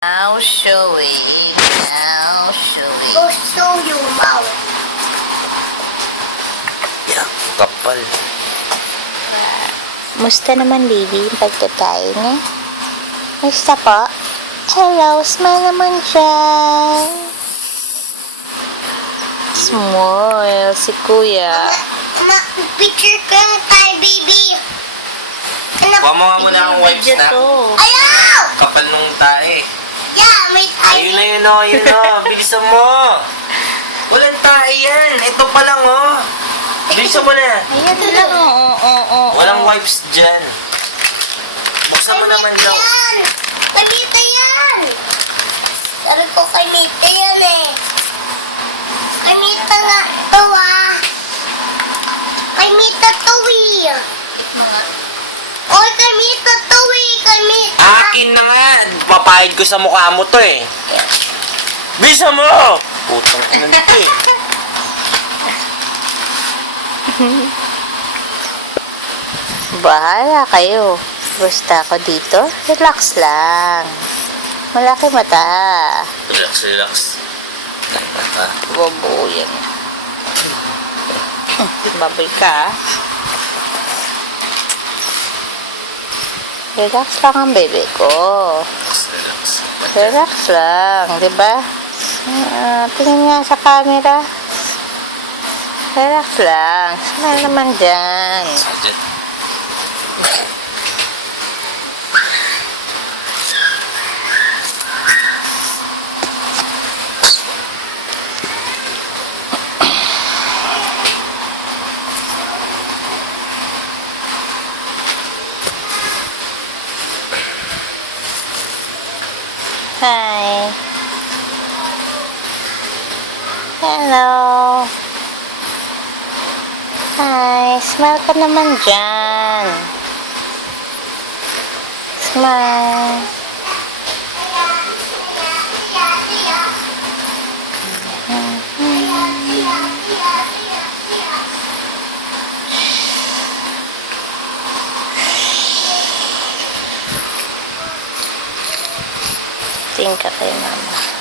Now showing. Now showing. Go show your mouth. Yeah, kapal. Musta naman, baby, yung pagtatayo niya? Musta po? Hello, smile naman dyan. Smile si kuya. Picture ka na tayo, baby. Kuha mo nga muna ang wipes Video na. to. Ayaw! Kapal nung tae. Yeah, may tayo. Ayun na yun o, ayun o. Bilisan mo. Walang tae yan. Ito pa lang o. Bilisan mo na. Ayan lang, oo. Walang wipes dyan. Buksan mo naman daw. Yan! Kamita yan! Sabi ko kamita yan eh. Kamita nga to ah. Kamita to eh. Oy, kamita to eh. Kamita. Akin na nga. Papahid ko sa mukha mo to eh. Bilisan mo. Putang ina nito eh. Bahala kayo. Basta ako dito, relax lang. Malaki mata. Relax, relax. Bobo yan. Baboy ka. Relax lang ang bebe ko. Relax. Relax lang, di ba? Tingin nga sa camera. Relax lang. Smile naman dyan. Sadyan. Hi. Hello. Hi. Smile ka naman dyan. Smile. Tingin ka kay mama.